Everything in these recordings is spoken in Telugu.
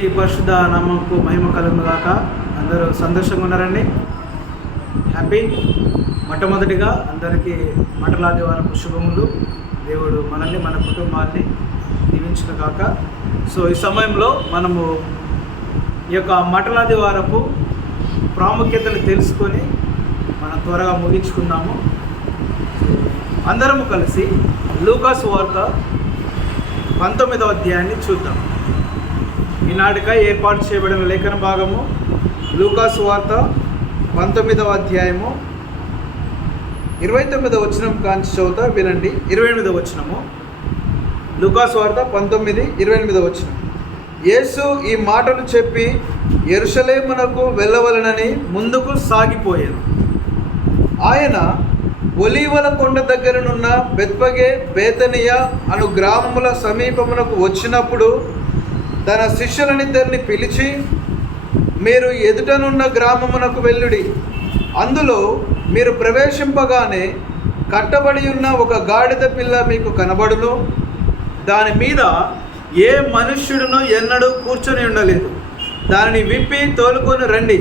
ఈ పరిశుద్ధ నామముకు మహిమ కలుగును గాక. అందరూ సంతోషంగా ఉన్నారండి, హ్యాపీ. మొట్టమొదటిగా అందరికీ మండలాది వారపు శుభములు. దేవుడు మనల్ని మన కుటుంబాన్ని దీవించును గాక. సో ఈ సమయంలో మనము ఈ యొక్క మండలాది వారపు ప్రాముఖ్యతను తెలుసుకొని మనం త్వరగా ముగించుకుందాము. అందరము కలిసి లూకా సువార్త 19వ అధ్యాయాన్ని చూద్దాం. ఈనాటికై ఏర్పాటు చేయబడిన లేఖన భాగము లూకా సువార్త 19వ అధ్యాయము 29వ వచనం కాంచి చదువుతా వినండి. 28వ వచనము, లూకా సువార్త 19:28వ వచనం. యేసు ఈ మాటలు చెప్పి యెరూషలేమునకు వెళ్ళవలెనని ముందుకు సాగిపోయాను. ఆయన ఒలీవల కొండ దగ్గరనున్న బెత్పగే బేతనియ అను గ్రామముల సమీపమునకు వచ్చినప్పుడు తన శిష్యులనిద్దరిని పిలిచి, మీరు ఎదుటనున్న గ్రామమునకు వెళ్ళుడి. అందులో మీరు ప్రవేశింపగానే కట్టబడి ఉన్న ఒక గాడిద పిల్ల మీకు కనబడును. దాని మీద ఏ మనుష్యుడును ఎన్నడూ కూర్చొని ఉండలేదు. దానిని విప్పి తోలుకొని రండి.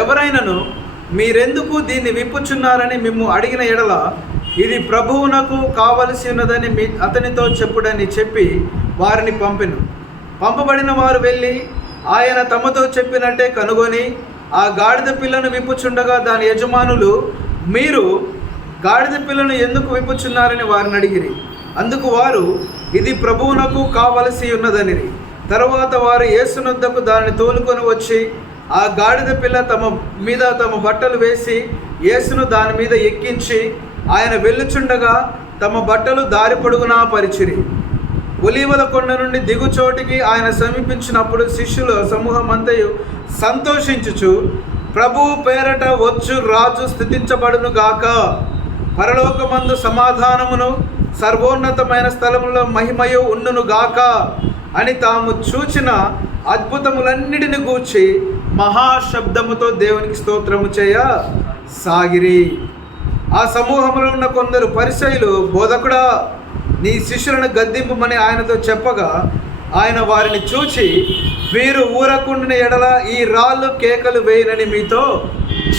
ఎవరైనను మీరెందుకు దీన్ని విప్పుచున్నారని మిమ్ము అడిగిన ఎడల ఇది ప్రభువునకు కావలసి ఉన్నదని అతనితో చెప్పుడని చెప్పి వారిని పంపెను. పంపబడిన వారు వెళ్ళి ఆయన తమతో చెప్పినట్టే కనుగొని ఆ గాడిద పిల్లను విప్పుచుండగా దాని యజమానులు, మీరు గాడిద పిల్లను ఎందుకు విప్పుచున్నారని వారిని అడిగిరి. అందుకు వారు, ఇది ప్రభువునకు కావలసి ఉన్నదనిరి. తరువాత వారు యేసునొద్దకు దానిని తోలుకొని వచ్చి ఆ గాడిద పిల్ల తమ బట్టలు వేసి యేసును దాని మీద ఎక్కించి ఆయన వెళ్ళుచుండగా తమ బట్టలు దారి పొడుగునా పరిచిరి. ఒలీవల కొండ నుండి దిగుచోటికి ఆయన సమీపించినప్పుడు శిష్యుల సమూహమంతయు సంతోషించుచు, ప్రభువు పేరట వచ్చు రాజు స్తుతించబడును గాక, పరలోకమందు సమాధానమును సర్వోన్నతమైన స్థలములో మహిమయు ఉండును గాక అని తాము చూచిన అద్భుతములన్నిటిని గూర్చి మహాశబ్దముతో దేవునికి స్తోత్రము చేయ సాగిరి. ఆ సమూహంలో ఉన్న కొందరు పరిసయ్యులు, బోధకుడా, నీ శిష్యులను గద్దింపమని ఆయనతో చెప్పగా ఆయన వారిని చూచి, వీరు ఊరకుండిన ఎడల ఈ రాళ్ళు కేకలు వేయనని మీతో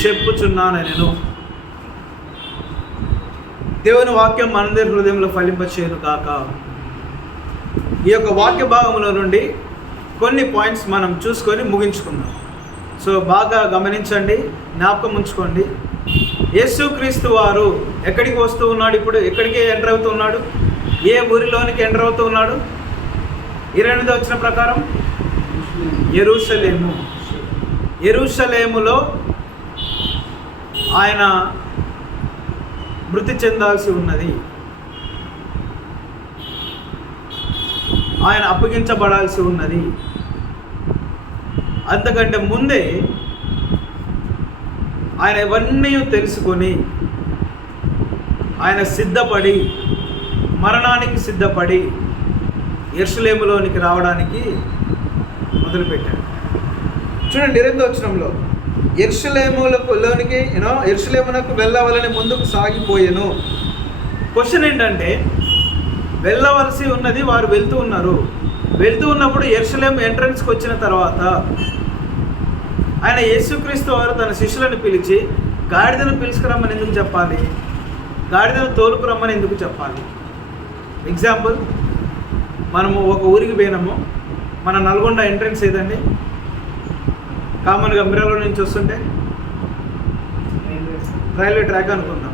చెప్పుచున్నానెను. దేవుని వాక్యం మనందరి హృదయంలో ఫలింపచేయును కాక. ఈ యొక్క వాక్య భాగంలో నుండి కొన్ని పాయింట్స్ మనం చూసుకొని ముగించుకుందాం. సో బాగా గమనించండి, జ్ఞాపకం ఉంచుకోండి. యేసుక్రీస్తు వారు ఎక్కడికి వస్తూ ఉన్నాడు? ఇప్పుడు ఎక్కడికి ఎంటర్ అవుతూ ఉన్నాడు? ఏ ఊరిలోనికి ఎంటర్ అవుతూ ఉన్నాడు? 28వ వచనం ప్రకారం యెరూషలేము. యెరూషలేములో ఆయన మృతి చెందాల్సి ఉన్నది. ఆయన అప్పగించబడాల్సి ఉన్నది. అంతకంటే ముందే ఆయన ఇవన్నీ తెలుసుకొని ఆయన సిద్ధపడి, మరణానికి సిద్ధపడి యెరూషలేములోనికి రావడానికి మొదలుపెట్టాడు. చూడండి 28వ వచనంలో, యెరూషలేమునకు వెళ్ళవలని ముందుకు సాగిపోయాను. క్వశ్చన్ ఏంటంటే, వెళ్ళవలసి ఉన్నది, వారు వెళ్తూ ఉన్నారు. వెళ్తూ ఉన్నప్పుడు యెరూషలేము ఎంట్రన్స్కి వచ్చిన తర్వాత ఆయన యేసుక్రీస్తు వారు తన శిష్యులను పిలిచి, గాడిదను పిలుచుకురమ్మని ఎందుకు చెప్పాలి? గాడిదను తోలుకురమ్మని ఎందుకు చెప్పాలి? ఎగ్జాంపుల్, మనము ఒక ఊరికి పోయినాము. మన నల్గొండ ఎంట్రన్స్ ఏదండి? కామన్గా మిర్రలో నుంచి వస్తుంటే రైల్వే ట్రాక్ అనుకుందాం.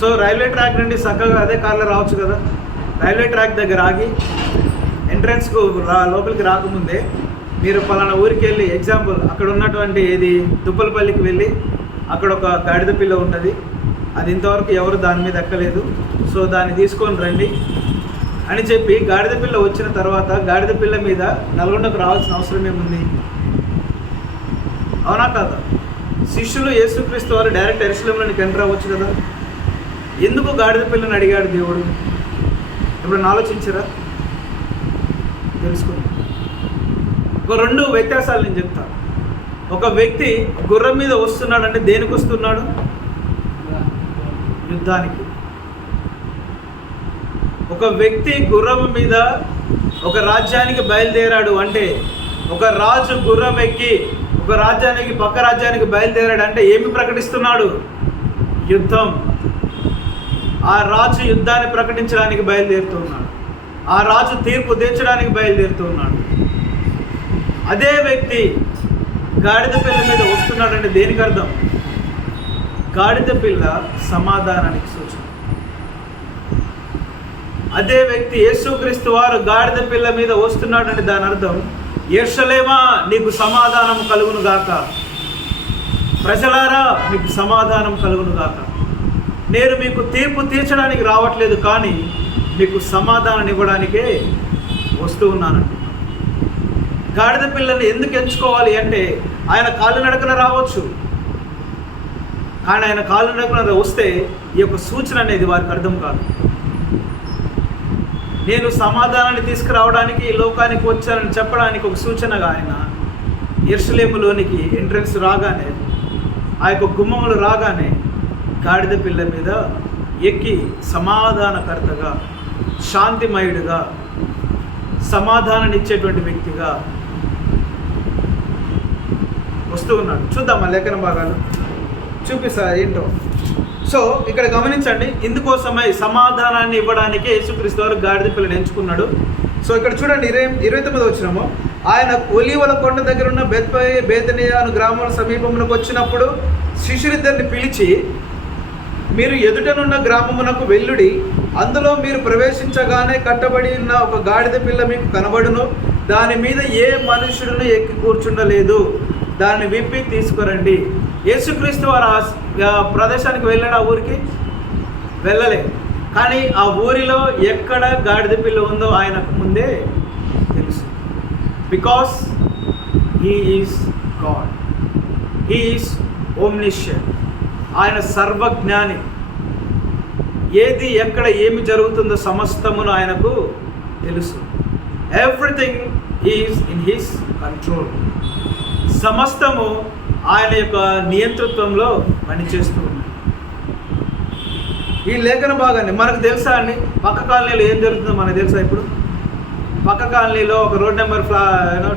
సో రైల్వే ట్రాక్ నుండి చక్కగా అదే కార్లో రావచ్చు కదా. రైల్వే ట్రాక్ దగ్గర ఆగి ఎంట్రన్స్కు లోపలికి రాకముందే మీరు పలానా ఊరికి వెళ్ళి, ఎగ్జాంపుల్ అక్కడ ఉన్నటువంటి దుప్పలపల్లికి వెళ్ళి అక్కడ ఒక గాడిద పిల్ల ఉంటుంది, అది ఇంతవరకు ఎవరు దాని మీద ఎక్కలేదు, సో దాన్ని తీసుకొని రండి అని చెప్పి గాడిద పిల్ల వచ్చిన తర్వాత గాడిద పిల్ల మీద నల్గొండకు రావాల్సిన అవసరం ఏముంది? అవునా కాదా? శిష్యులు యేసుక్రీస్తు వారు డైరెక్ట్ యెరూషలేములోనికి ఎంటర్ అవ్వచ్చు కదా. ఎందుకు గాడిద పిల్లని అడిగాడు దేవుడు? ఇప్పుడు ఆలోచించరా? తెలుసుకుందాం. ఒక 2 వ్యత్యాసాలు నేను చెప్తాను. ఒక వ్యక్తి గుర్రం మీద వస్తున్నాడంటే దేనికి వస్తున్నాడు? యుద్ధానికి. ఒక వ్యక్తి గుర్రం మీద ఒక రాజ్యానికి బయలుదేరాడు అంటే ఒక రాజు గుర్రం ఎక్కి ఒక రాజ్యానికి పక్క రాజ్యానికి బయలుదేరాడు అంటే ఏమి ప్రకటిస్తున్నాడు? యుద్ధం. ఆ రాజు యుద్ధాన్ని ప్రకటించడానికి బయలుదేరుతున్నాడు. ఆ రాజు తీర్పు తీర్చడానికి బయలుదేరుతున్నాడు. అదే వ్యక్తి గాడిద పిల్ల మీద వస్తున్నాడంటే దేనికి అర్థం? గాడిద పిల్ల సమాధానానికి సూచన. అదే వ్యక్తి యేసుక్రీస్తు వారు గాడిద పిల్ల మీద వస్తున్నాడంటే దాని అర్థం, యెరూషలేమా నీకు సమాధానం కలుగును గాక, ప్రజలారా మీకు సమాధానం కలుగును గాక. నేను మీకు తీర్పు తీర్చడానికి రావట్లేదు, కానీ మీకు సమాధానం ఇవ్వడానికే వస్తూ ఉన్నానండి. గాడిద పిల్లని ఎందుకు ఎంచుకోవాలి అంటే ఆయన కాలినడకన రావచ్చు, కానీ ఆయన కాలినడకన వస్తే ఈ యొక్క సూచన అనేది వారికి అర్థం కాదు. నేను సమాధానాన్ని తీసుకురావడానికి ఈ లోకానికి వచ్చానని చెప్పడానికి ఒక సూచనగా ఆయన యెరూషలేములోనికి ఎంట్రన్స్ రాగానే, ఆ యొక్క గుమ్మములు రాగానే గాడిద పిల్ల మీద ఎక్కి సమాధానకర్తగా, శాంతిమయుడిగా, సమాధానాన్ని ఇచ్చేటువంటి వ్యక్తిగా వస్తూ ఉన్నాడు. చూద్దామా లేఖన భాగాలు చూపిస్తా ఏంటో. సో ఇక్కడ గమనించండి, ఇందుకోసమై సమాధానాన్ని ఇవ్వడానికి యేసుక్రీస్తు వారు గాడిద పిల్లని ఎంచుకున్నాడు. సో ఇక్కడ చూడండి 29 వచనము, ఆయన ఒలీవల కొండ దగ్గర ఉన్న బేతనియా అను గ్రామాల సమీపమునకు వచ్చినప్పుడు శిష్యులిద్దరిని పిలిచి, మీరు ఎదుటనున్న గ్రామమునకు వెళ్ళుడి, అందులో మీరు ప్రవేశించగానే కట్టబడి ఉన్న ఒక గాడిద పిల్ల మీకు కనబడును, దాని మీద ఏ మనుషులను ఎక్కి కూర్చుండలేదు, దాన్ని విప్పి తీసుకురండి. యేసుక్రీస్తు వారు ఆ ప్రదేశానికి వెళ్ళాడు, ఆ ఊరికి వెళ్ళలే, కానీ ఆ ఊరిలో ఎక్కడ గాడిద పిల్ల ఉందో ఆయనకు ముందే తెలుసు. Because he is God, he is omniscient, ఆయన సర్వజ్ఞాని. ఏది ఎక్కడ ఏమి జరుగుతుందో సమస్తమును ఆయనకు తెలుసు. Everything is in his control. సమస్తము ఆయన యొక్క నియంతృత్వంలో పనిచేస్తూ ఉంది. ఈ లేఖన భాగాన్ని మనకు తెలుసా అండి? పక్క కాలనీలో ఏం జరుగుతుందో మనకు తెలుసా? ఇప్పుడు పక్క కాలనీలో ఒక రోడ్ నెంబర్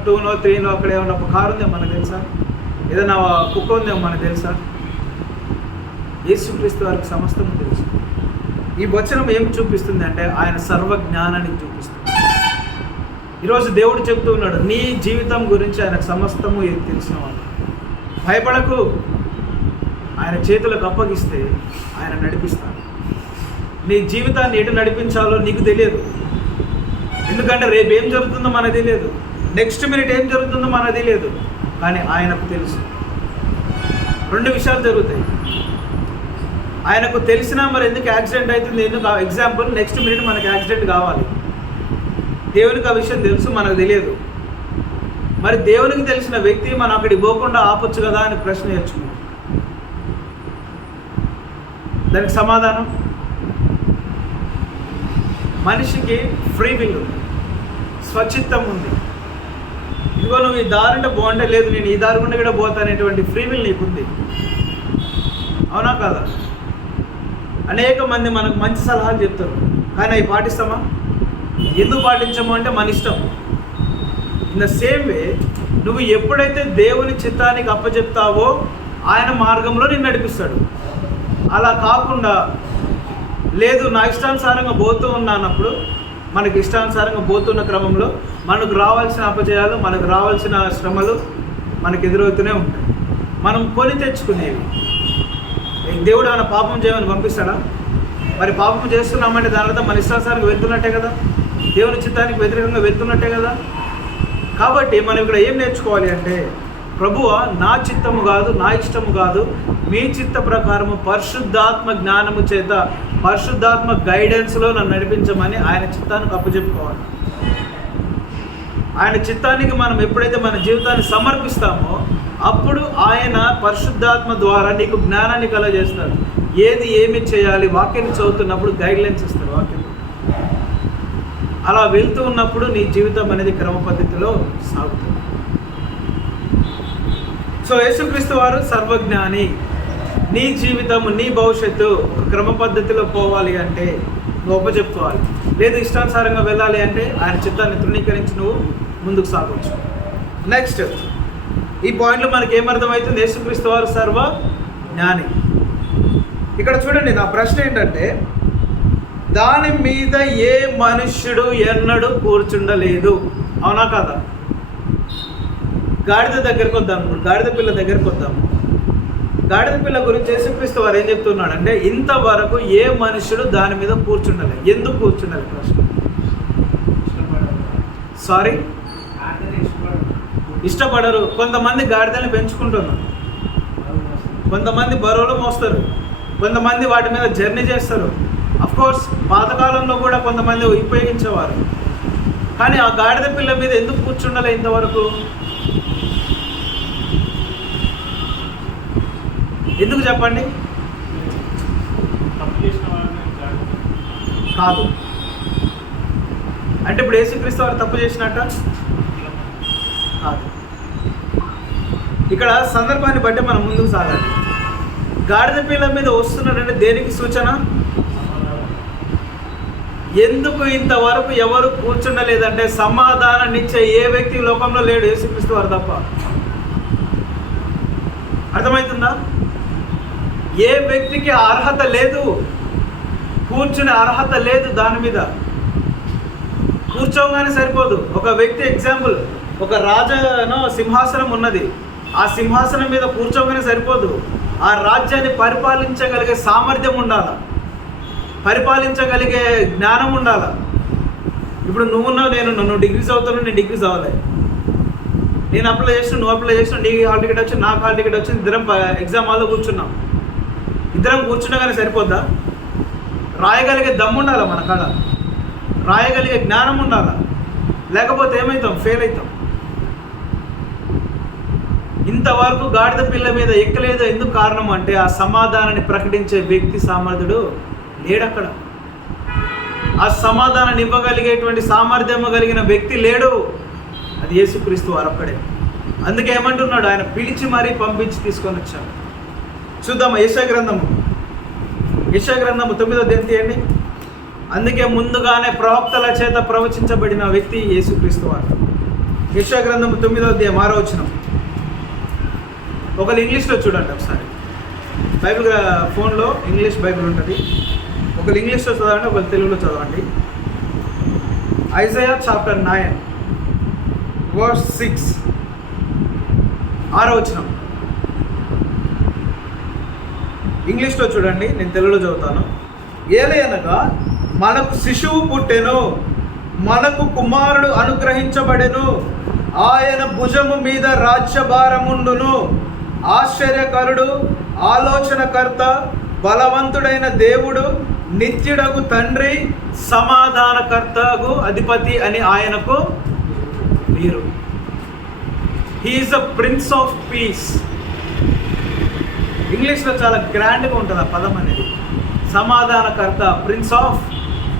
2నో 3నో అక్కడ ఏమన్నా ఒక కారు ఉందేమో మనకు తెలుసా? ఏదైనా కుక్క ఉందేమో మనకు తెలుసా? యేసుక్రీస్తు వారికి సమస్తము తెలుసు. ఈ వచనం ఏం చూపిస్తుంది అంటే ఆయన సర్వజ్ఞానాన్ని చూపిస్తుంది. ఈరోజు దేవుడు చెప్తూ ఉన్నాడు, నీ జీవితం గురించి ఆయనకు సమస్తము తెలిసిన వాడు. భయపడకు, ఆయన చేతులకు అప్పగిస్తే ఆయన నడిపిస్తాడు. నీ జీవితాన్ని ఎటు నడిపించాలో నీకు తెలియదు, ఎందుకంటే రేపు ఏం జరుగుతుందో మనకు తెలియదు, నెక్స్ట్ మినిట్ ఏం జరుగుతుందో మనకు తెలియదు, కానీ ఆయనకు తెలుసు. 2 విషయాలు జరుగుతాయి. ఆయనకు తెలిసినా మరి ఎందుకు యాక్సిడెంట్ అవుతుంది? ఎందుకు? ఎగ్జాంపుల్, నెక్స్ట్ మినిట్ మనకు యాక్సిడెంట్ కావాలి. దేవునికి ఆ విషయం తెలుసు, మనకు తెలియదు. మరి దేవునికి తెలిసిన వ్యక్తి మనం అక్కడికి పోకుండా ఆపొచ్చు కదా అని ప్రశ్న నేర్చుకున్నాం. దానికి సమాధానం, మనిషికి ఫ్రీ విల్ ఉంది, స్వచిత్తం ఉంది. ఇదిగో నువ్వు ఈ దారి బాగుంటే లేదు, నేను ఈ దారి గుండా కూడా పోతానేటువంటి ఫ్రీ విల్ నీకుంది. అవునా కాదా? అనేక మంది మనకు మంచి సలహాలు చెప్తారు, కానీ అవి పాటిస్తామా? ఎందుకు పాటించము అంటే మన ఇష్టం. ఇన్ ద సేమ్ వే నువ్వు ఎప్పుడైతే దేవుని చిత్తానికి అప్పచెప్తావో ఆయన మార్గంలో నిన్ను నడిపిస్తాడు. అలా కాకుండా లేదు నా ఇష్టానుసారంగా పోతూ ఉన్నానప్పుడు, మనకి ఇష్టానుసారంగా పోతున్న క్రమంలో మనకు రావాల్సిన అపజయాలు, మనకు రావాల్సిన శ్రమలు మనకు ఎదురవుతూనే ఉంటాయి. మనం కొని తెచ్చుకునేవి. దేవుడు ఏమైనా పాపం చేయమని పంపిస్తాడా? మరి పాపం చేస్తున్నామంటే దాని అర్థం మన ఇష్టానుసారంగా వెళ్తున్నట్టే కదా, దేవుని చిత్తానికి వ్యతిరేకంగా వెళ్తున్నట్టే కదా. కాబట్టి మనం ఇక్కడ ఏం నేర్చుకోవాలి అంటే, ప్రభువా నా చిత్తము కాదు, నా ఇష్టము కాదు, మీ చిత్త ప్రకారము పరిశుద్ధాత్మ జ్ఞానము చేత, పరిశుద్ధాత్మ గైడెన్స్లో నన్ను నడిపించమని ఆయన చిత్తానికి అప్పచెప్పుకోవాలి. ఆయన చిత్తానికి మనం ఎప్పుడైతే మన జీవితాన్ని సమర్పిస్తామో అప్పుడు ఆయన పరిశుద్ధాత్మ ద్వారా నీకు జ్ఞానాన్ని కలగజేస్తాడు. ఏది ఏమి చేయాలి వాక్యాన్ని చదువుతున్నప్పుడు గైడ్లైన్స్ ఇస్తాడు వాక్యం. అలా వెళ్తూ ఉన్నప్పుడు నీ జీవితం అనేది క్రమ పద్ధతిలో సాగుతుంది. సో యేసుక్రీస్తు వారు సర్వజ్ఞాని. నీ జీవితం, నీ భవిష్యత్తు ఒక క్రమ పద్ధతిలో పోవాలి అంటే నువ్వు ఒప్పచెప్పుకోవాలి. లేదు ఇష్టానుసారంగా వెళ్ళాలి అంటే ఆయన చిత్తాన్ని తృణీకరించి నువ్వు ముందుకు సాగవచ్చు. నెక్స్ట్ ఈ పాయింట్లో మనకి ఏమర్థమవుతుంది? యేసుక్రీస్తు వారు సర్వ జ్ఞాని. ఇక్కడ చూడండి, నా ప్రశ్న ఏంటంటే, దాని మీద ఏ మనుష్యుడు ఎన్నడూ కూర్చుండలేదు, అవునా కదా? గాడిద దగ్గరికి వద్దాము, గాడిద పిల్ల దగ్గరికి వద్దాము. గాడిద పిల్ల గురించి యేసుక్రీస్తు వారు ఏం చెప్తున్నాడు అంటే, ఇంతవరకు ఏ మనుషుడు దాని మీద కూర్చుండలేదు. ఎందుకు కూర్చుండాలి? ప్రశ్న. సారీ, ఇష్టపడరు. కొంతమంది గాడిదల్ని పెంచుకుంటున్నారు, కొంతమంది బరువులు మోస్తారు, కొంతమంది వాటి మీద జర్నీ చేస్తారు. అఫ్కోర్స్ పాతకాలంలో కూడా కొంతమంది ఉపయోగించేవారు. కానీ ఆ గాడిద పిల్ల మీద ఎందుకు కూర్చుండాలి ఇంతవరకు? ఎందుకు చెప్పండి? కాదు. అంటే ఇప్పుడు యేసుక్రీస్తు వారు తప్పు చేసినట్ట? కాదు. ఇక్కడ సందర్భాన్ని బట్టి మనం ముందుకు సాగాలి. గాడిద పిల్ల మీద వస్తున్నాడంటే దేనికి సూచన? ఎందుకు ఇంతవరకు ఎవరు కూర్చుండలేదంటే, సమాధానాన్ని ఇచ్చే ఏ వ్యక్తి లోకంలో లేడు, యేసుక్రీస్తు వారు తప్ప. అర్థమవుతుందా? ఏ వ్యక్తికి అర్హత లేదు, కూర్చునే అర్హత లేదు. దాని మీద కూర్చోగానే సరిపోదు. ఒక వ్యక్తి ఎగ్జాంపుల్, ఒక రాజునో సింహాసనం ఉన్నది, ఆ సింహాసనం మీద కూర్చోగానే సరిపోదు. ఆ రాజ్యాన్ని పరిపాలించగలిగే సామర్థ్యం ఉండాలి, పరిపాలించగలిగే జ్ఞానం ఉండాలి. ఇప్పుడు నువ్వున్నావు, నువ్వు డిగ్రీ చదువుతాను, నేను డిగ్రీ చదవలే. నేను అప్లై చేసిన, నువ్వు అప్లై చేసిన, నీకు హాల్ టికెట్ వచ్చింది, నాకు హాల్ టికెట్ వచ్చింది, ఇద్దరం ఎగ్జామ్ హాల్లో కూర్చున్నాం. ఇద్దరం కూర్చున్నా కానీ సరిపోద్దా? రాయగలిగే దమ్ము ఉండాలి మన కాడ, రాయగలిగే జ్ఞానం ఉండాలి. లేకపోతే ఏమవుతాం? ఫెయిల్ అవుతాం. ఇంతవరకు గాడిద పిల్ల మీద ఎక్కలేదు. ఎందుకు కారణం అంటే, ఆ సమాధానాన్ని ప్రకటించే వ్యక్తి సామర్థ్యుడు లేడక్కడ. ఆ సమాధానాన్ని ఇవ్వగలిగేటువంటి సామర్థ్యం కలిగిన వ్యక్తి లేడు. అది యేసుక్రీస్తు వారు ఒక్కడే. అందుకే ఏమంటున్నాడు? ఆయన పిలిచి మరీ పంపించి తీసుకొని వచ్చాడు. చూద్దామా యెషయా గ్రంథము 9వ అధ్యాయం తీయండి. అందుకే ముందుగానే ప్రవక్తల చేత ప్రవచించబడిన వ్యక్తి యేసుక్రీస్తు వారు. యెషయా గ్రంథము 9వ అధ్యాయం 6వ వచనం. ఒకరు ఇంగ్లీష్లో చూడండి ఒకసారి. బైబిల్ ఫోన్లో ఇంగ్లీష్ బైబిల్ ఉంటుంది. ఒకరు ఇంగ్లీష్లో చదవండి, ఒకరు తెలుగులో చదవండి. ఐజయా చాప్టర్ 9 verse 6, 6వ వచనం. ఇంగ్లీష్లో చూడండి, నేను తెలుగులో చదువుతాను. ఏలయనగా మనకు శిశువు పుట్టెను, మనకు కుమారుడు అనుగ్రహించబడెను, ఆయన భుజము మీద రాజ్యభారముండును. ఆశ్చర్యకరుడు, ఆలోచనకర్త, బలవంతుడైన దేవుడు, నిత్యుడగు తండ్రి, సమాధానకర్తగు అధిపతి అని ఆయనకు పేరు. He is a prince of piece. ఇంగ్లీష్లో చాలా గ్రాండ్గా ఉంటుంది ఆ పదం అనేది. సమాధానకర్త, ప్రిన్స్ ఆఫ్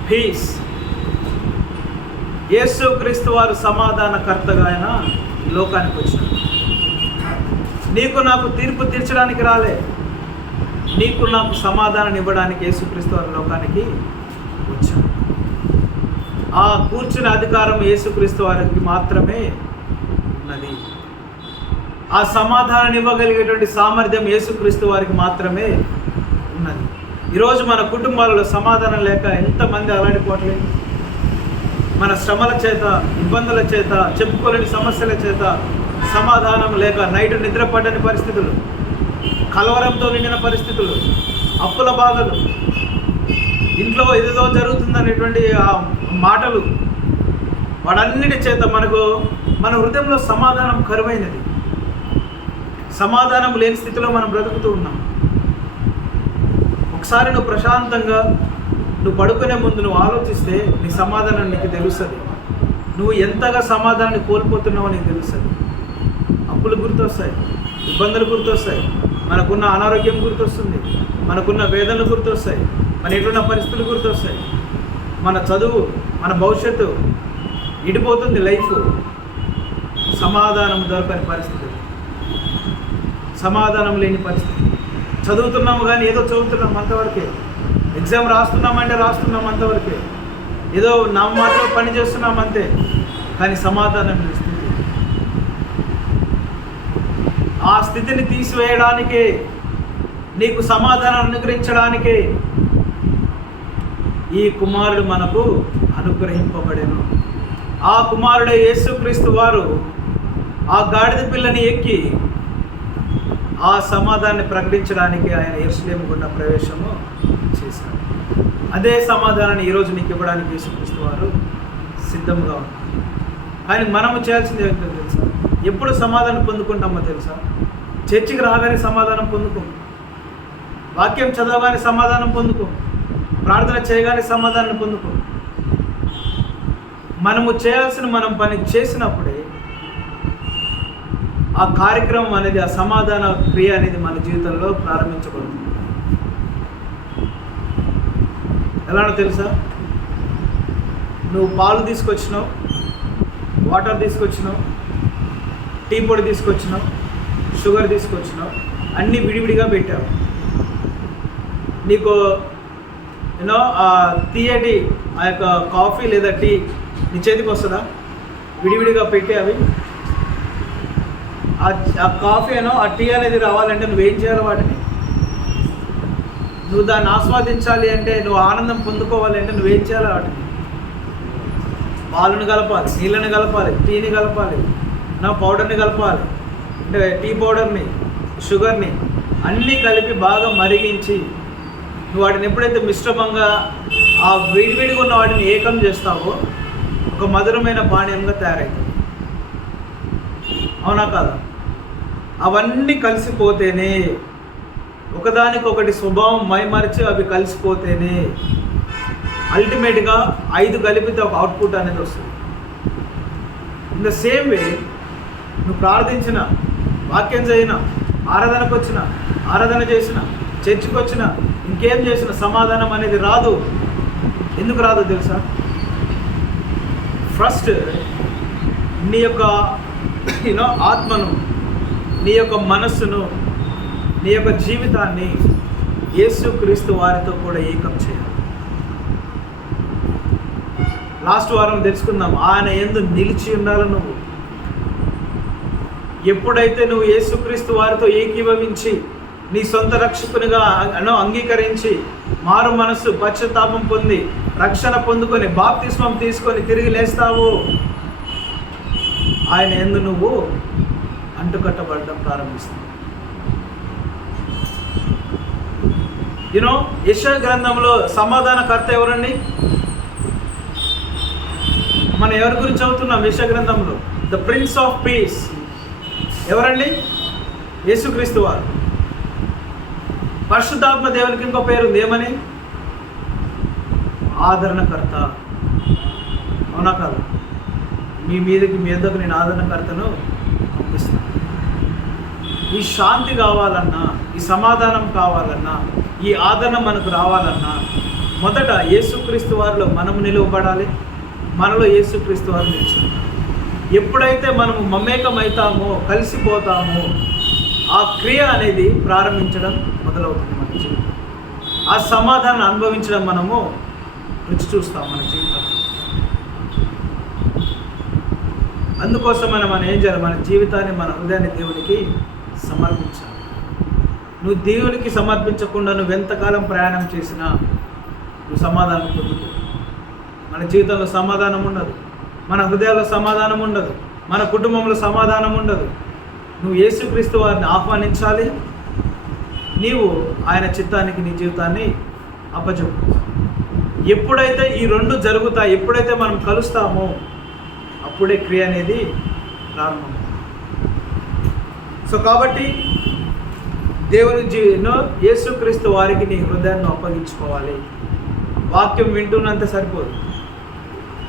పీస్. యేసుక్రీస్తు వారు సమాధానకర్తగా ఆయన ఈ లోకానికి వచ్చారు. నీకు నాకు తీర్పు తీర్చడానికి రాలే, నీకు నాకు సమాధానం ఇవ్వడానికి యేసుక్రీస్తు వారి లోకానికి వచ్చాడు. ఆ కూర్చునే అధికారం యేసుక్రీస్తు వారికి మాత్రమే ఉన్నది. ఆ సమాధానాన్ని ఇవ్వగలిగేటువంటి సామర్థ్యం యేసుక్రీస్తు వారికి మాత్రమే ఉన్నది. ఈరోజు మన కుటుంబాలలో సమాధానం లేక ఎంతమంది అలాంటిపోవట్లేదు. మన శ్రమల చేత, ఇబ్బందుల చేత, చెప్పుకోలేని సమస్యల చేత సమాధానం లేక నైట్ నిద్రపడని పరిస్థితులు, కలవరంతో నిండిన పరిస్థితులు, అప్పుల బాధలు, ఇంట్లో ఏదేదో జరుగుతుందనేటువంటి ఆ మాటలు, వాటన్నిటి చేత మన హృదయంలో సమాధానం కరువైనది. సమాధానం లేని స్థితిలో మనం బ్రతుకుతూ ఉన్నాం. ఒకసారి నువ్వు ప్రశాంతంగా నువ్వు పడుకునే ముందు నువ్వు ఆలోచిస్తే నీ సమాధానం నీకు తెలుస్తుంది. నువ్వు ఎంతగా సమాధానాన్ని కోల్పోతున్నావో నీకు తెలుస్తుంది. అప్పులు గుర్తొస్తాయి, ఇబ్బందులు గుర్తొస్తాయి, మనకున్న అనారోగ్యం గుర్తొస్తుంది, మనకున్న వేదనలు గుర్తొస్తాయి, మన ఎట్లున్న పరిస్థితులు గుర్తొస్తాయి, మన చదువు, మన భవిష్యత్తు ఇడిపోతుంది. లైఫ్ సమాధానం దొరకని పరిస్థితి, సమాధానం లేని పరిస్థితి. చదువుతున్నాము కానీ ఏదో చదువుతున్నాం అంతవరకే, ఎగ్జామ్ రాస్తున్నామంటే రాస్తున్నాం అంతవరకే, ఏదో నా మాటలో పని చేస్తున్నాం అంతే, కానీ సమాధానం లేని స్థితి. స్థితిని తీసివేయడానికే, నీకు సమాధానం అనుగ్రహించడానికే ఈ కుమారుడు మనకు అనుగ్రహింపబడెను. ఆ కుమారుడే యేసుక్రీస్తు వారు ఆ గాడిద పిల్లని ఎక్కి ఆ సమాధానాన్ని ప్రకటించడానికి ఆయన యెరూషలేము గుండా ప్రవేశము చేశారు. అదే సమాధానాన్ని ఈరోజు నీకు ఇవ్వడానికి యేసుక్రీస్తు వారు సిద్ధంగా ఉన్నారు. కానీ మనము చేయాల్సింది ఏంటో తెలుసా? ఎప్పుడు సమాధానం పొందుకుంటామో తెలుసా? చర్చికి రాగానే సమాధానం పొందుకోం, వాక్యం చదవగానే సమాధానం పొందుకోం, ప్రార్థన చేయగానే సమాధానం పొందుకోం. మనము చేయాల్సిన మనం పని చేసినప్పుడే ఆ కార్యక్రమం అనేది, ఆ సమాధాన క్రియ అనేది మన జీవితంలో ప్రారంభించబడుతుంది. ఎలానో తెలుసా? నువ్వు పాలు తీసుకొచ్చినావు, వాటర్ తీసుకొచ్చినావు, టీ పొడి తీసుకొచ్చినావు, షుగర్ తీసుకొచ్చినావు, అన్నీ విడివిడిగా పెట్టావు. నీకు యూనో ఆ తీయటి ఆ యొక్క కాఫీ లేదా టీ నీ చేతికి వస్తుందా? విడివిడిగా పెట్టి అవి ఆ కాఫీ అనో ఆ టీ అనేది రావాలంటే నువ్వేం చేయాలి? వాటిని నువ్వు దాన్ని ఆస్వాదించాలి అంటే, నువ్వు ఆనందం పొందుకోవాలి అంటే నువ్వేం చేయాలి? వాటిని పాలను కలపాలి, నీళ్ళని కలపాలి, టీని కలపాలి, నా పౌడర్ని కలపాలి, అంటే టీ పౌడర్ని, షుగర్ని అన్నీ కలిపి బాగా మరిగించి నువ్వు వాటిని ఎప్పుడైతే మిశ్రమంగా ఆ వేడివేడిగా ఉన్న వాటిని ఏకం చేస్తావో ఒక మధురమైన పానీయంగా తయారవుతుంది. అవునా కాదా? అవన్నీ కలిసిపోతేనే, ఒకదానికొకటి స్వభావం మైమరిచి అవి కలిసిపోతేనే అల్టిమేట్గా 5 కలిపితే ఒక అవుట్పుట్ అనేది వస్తుంది. ఇన్ ద సేమ్ వే నువ్వు ప్రార్థించిన, వాక్యం చేసిన, ఆరాధనకు వచ్చిన, ఆరాధన చేసిన, చర్చికి వచ్చిన, ఇంకేం చేసిన సమాధానం అనేది రాదు. ఎందుకు రాదు తెలుసా? ఫస్ట్ నీ యొక్క ఆత్మను, నీ యొక్క మనస్సును, నీ యొక్క జీవితాన్ని యేసుక్రీస్తు వారితో కూడా ఏకం చేయాలి. లాస్ట్ వారం తెలుసుకుందాం, ఆయన యందు నిలిచి ఉండాలి. నువ్వు ఎప్పుడైతే నువ్వు యేసుక్రీస్తు వారితో ఏకీభవించి నీ సొంత రక్షకునిగా అంగీకరించి మారు మనస్సు పశ్చాత్తాపం పొంది రక్షణ పొందుకొని బాప్తిస్మం తీసుకొని తిరిగి లేస్తావు, ఆయన యందు నువ్వు అంటుకట్టబడడం ప్రారంభిస్తావు. యెషయా గ్రంథంలో సమాధానకర్త ఎవరండి? మనం ఎవరి గురించి చదువుతున్నాం? యెషయా గ్రంథంలో ద ప్రిన్స్ ఆఫ్ పీస్ ఎవరండి? యేసుక్రీస్తు వారు. పరిశుద్ధాత్మ దేవునికి ఇంకో పేరు ఉంది, ఏమని? ఆదరణకర్త. అవునా కాదు? మీ మీదకు నేను ఆదరణకర్తను పంపిస్తాను. ఈ శాంతి కావాలన్నా, ఈ సమాధానం కావాలన్నా, ఈ ఆదరణ మనకు రావాలన్నా మొదట యేసుక్రీస్తు వారిలో మనము నిలువబడాలి, మనలో యేసుక్రీస్తు వారు నిల్చుంటారు. ఎప్పుడైతే మనము మమేకమవుతామో, కలిసిపోతామో, ఆ క్రియ అనేది ప్రారంభించడం మొదలవుతుంది మన జీవితం. ఆ సమాధానం అనుభవించడం మనము రుచి చూస్తాం మన జీవితంలో. అందుకోసం మనం ఏం చేయాలి? మన జీవితాన్ని, మన హృదయాన్ని దేవునికి సమర్పించాలి. నువ్వు దేవునికి సమర్పించకుండా నువ్వు ఎంతకాలం ప్రయాణం చేసినా నువ్వు సమాధానం పొందుకో. మన జీవితంలో సమాధానం ఉండదు, మన హృదయాల్లో సమాధానం ఉండదు, మన కుటుంబంలో సమాధానం ఉండదు. నువ్వు యేసుక్రీస్తు వారిని ఆహ్వానించాలి, నీవు ఆయన చిత్తానికి నీ జీవితాన్ని అప్పచెప్పు. ఎప్పుడైతే ఈ రెండు జరుగుతాయి, ఎప్పుడైతే మనం కలుస్తామో అప్పుడే క్రియ అనేది ప్రారంభం. సో కాబట్టి దేవుని యేసుక్రీస్తు వారికి నీ హృదయాన్ని అప్పగించుకోవాలి. వాక్యం వింటున్నంత సరిపోదు,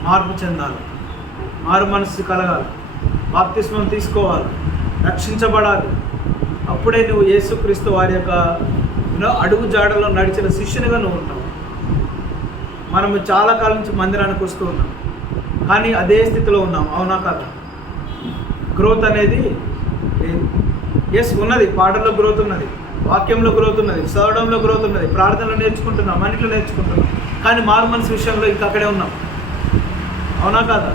మార్పు చెందాలి, మారు మనస్సు కలగాలి, బాప్తిస్మం తీసుకోవాలి, రక్షించబడాలి. అప్పుడే నువ్వు యేసుక్రీస్తు వారి యొక్క అడుగు జాడలో నడిచిన శిష్యునిగా నువ్వు ఉంటావు. మనము చాలా కాలం నుంచి మందిరానికి వస్తూ ఉన్నాం, కానీ అదే స్థితిలో ఉన్నాం. అవునా కాదా? గ్రోత్ అనేది లేదు. ఎస్ ఉన్నది, పాటల్లో గ్రోత్ ఉన్నది, వాక్యంలో గ్రోత్ ఉన్నది, చదవడంలో గ్రోత్ ఉన్నది, ప్రార్థనలో నేర్చుకుంటున్నాం, అన్నిట్లో నేర్చుకుంటున్నాం. కానీ మారు మనసు విషయంలో ఇంకా అక్కడే ఉన్నాం. అవునా కాదా?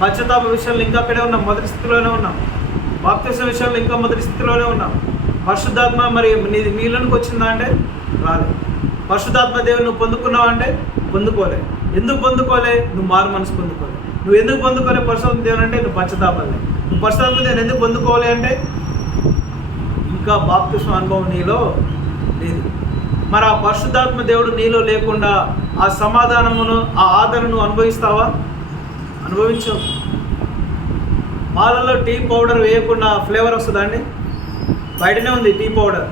పశ్చాత్తాప విషయంలో ఇంకా అక్కడే ఉన్నాం, మొదటి స్థితిలోనే ఉన్నాం. బాప్తిసం విషయంలో ఇంకా మొదటి స్థితిలోనే ఉన్నాం. పరిశుద్ధాత్మ మరి మీలోనికి వచ్చిందా అంటే రాలేదు. పరిశుద్ధాత్మ దేవుని నువ్వు పొందుకున్నావు అంటే పొందుకోలే. ఎందుకు పొందుకోలే? నువ్వు మారు మనసు పొందుకోలే. నువ్వు ఎందుకు పొందుకోలే పరిశుద్ధాత్మ దేవుని అంటే నువ్వు పశ్చాత్తాపలే. నువ్వు పరిశుద్ధాత్మ దేవుని ఎందుకు పొందుకోవాలి అంటే ఇంకా బాప్తిసం అనుభవం నీలో లేదు. మరి ఆ పరిశుద్ధాత్మ దేవుడు నీలో లేకుండా ఆ సమాధానమును, ఆ ఆదరణను అనుభవిస్తావా? అనుభవించవు. పాలలో టీ పౌడర్ వేయకుండా ఫ్లేవర్ వస్తుందా అండి? బయటనే ఉంది టీ పౌడర్,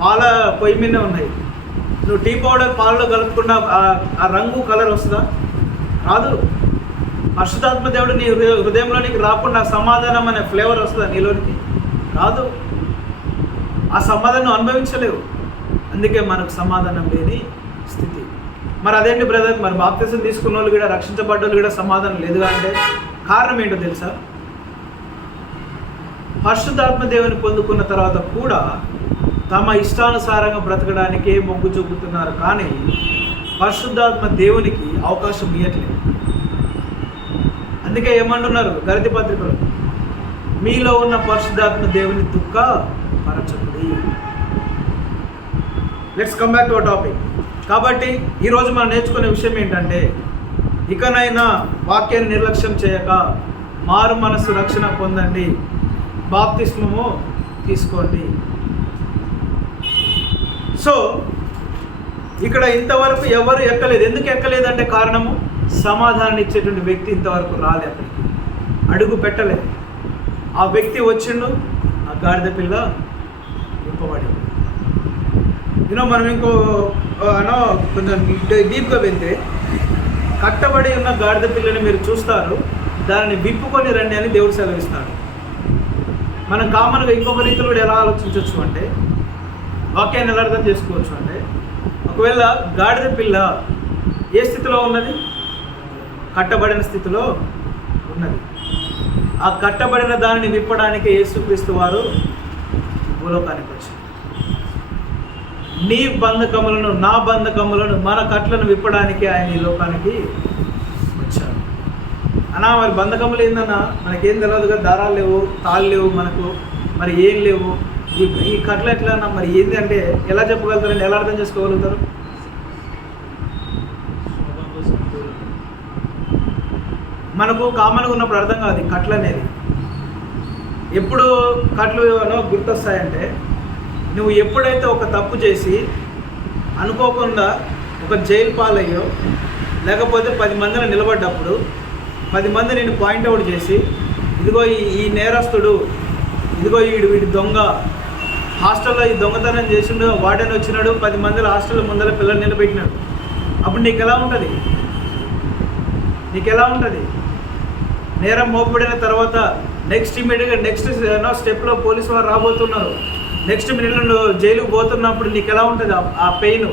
పాల పొయ్యి మీదనే ఉన్నాయి. నువ్వు టీ పౌడర్ పాలలో కలుపుకుండా ఆ రంగు కలర్ వస్తుందా? రాదు. పరిశుద్ధాత్మ దేవుడు నీ హృదయంలోనికి రాకుండా సమాధానం అనే ఫ్లేవర్ వస్తుందా నీలోనికి? రాదు. ఆ సమాధానం అనుభవించలేవు. అందుకే మనకు సమాధానం లేని స్థితి. మరి అదేంటి బ్రదర్, మరి బాప్తిసం తీసుకున్న వాళ్ళు కూడా, రక్షించబడ్డ వాళ్ళు కూడా సమాధానం లేదుగా అంటే కారణం ఏంటో తెలుసా? పరిశుద్ధాత్మ దేవుని పొందుకున్న తర్వాత కూడా తమ ఇష్టానుసారంగా బ్రతకడానికే మొగ్గు చూపుతున్నారు, కానీ పరిశుద్ధాత్మ దేవునికి అవకాశం ఇవ్వట్లేదు. అందుకే ఏమంటున్నారు గలతీ పత్రికలో, మీలో ఉన్న పరిశుద్ధాత్మ దేవుని దుఃఖపరచకుడి. Let's come back to our topic. కాబట్టి ఈరోజు మనం నేర్చుకునే విషయం ఏంటంటే, ఇకనైనా వాక్యాన్ని నిర్లక్ష్యం చేయక మారు మనసు రక్షణ పొందండి, బాప్తిస్మము తీసుకోండి. సో ఇక్కడ ఇంతవరకు ఎవరు ఎక్కలేదు. ఎందుకు ఎక్కలేదంటే కారణము, సమాధానం ఇచ్చేటువంటి వ్యక్తి ఇంతవరకు రాలే, అక్కడికి అడుగు పెట్టలేదు. ఆ వ్యక్తి వచ్చిండు, ఆ గాడిద పిల్ల విప్పబడింది. మనం ఇంకో కొంచెం డీప్గా వెళ్తే, కట్టబడి ఉన్న గాడిద పిల్లని మీరు చూస్తారు, దానిని విప్పుకొని రండి అని దేవుడు సెలవిస్తాడు. మనం కామన్గా ఇంకొక రీతిలో కూడా ఎలా ఆలోచించవచ్చు అంటే, వాక్యాన్ని ఎలా అర్థం చేసుకోవచ్చు అంటే, ఒకవేళ గాడిద పిల్ల ఏ స్థితిలో ఉన్నది? కట్టబడిన స్థితిలో ఉన్నది. ఆ కట్టబడిన దానిని విప్పడానికి యేసుక్రీస్తు వారు భూలోకానికి వచ్చారు. నీ బంధకములను, నా బంధకములను, మన కట్లను విప్పడానికి ఆయన ఈ లోకానికి వచ్చారు. అన్నా మరి బంధకములు ఏందన్నా? మనకేం తెలియదుగా, దారాలు లేవు, తాళ్ళు లేవు, మనకు మరి ఏం లేవు. ఈ కట్లు ఎట్లా అన్నా మరి ఏంది అంటే ఎలా చెప్పగలుగుతారండి? ఎలా అర్థం చేసుకోగలుగుతారు? మనకు కామన్గా ఉన్నప్పుడు అర్థం కాదు ఈ కట్లు అనేది. ఎప్పుడు కట్లు గుర్తొస్తాయంటే, నువ్వు ఎప్పుడైతే ఒక తప్పు చేసి అనుకోకుండా ఒక జైలు పాలయ్యో, లేకపోతే 10 మందిని నిలబడ్డప్పుడు 10 మంది నేను పాయింట్అవుట్ చేసి, ఇదిగో ఈ నేరస్తుడు, ఇదిగో వీడి దొంగ, హాస్టల్లో ఈ దొంగతనం చేసిండు, వార్డెన్ వచ్చినాడు, 10 మందిలో హాస్టల్ ముందర పిల్లలు నిలబెట్టినాడు. అప్పుడు నీకు ఎలా ఉంటుంది? నేరం మోపబడిన తర్వాత నెక్స్ట్ స్టెప్లో పోలీసు వారు రాబోతున్నారు. నెక్స్ట్ మినిట్లో నువ్వు జైలుకు పోతున్నప్పుడు నీకు ఎలా ఉంటుంది? ఆ పెయిన్,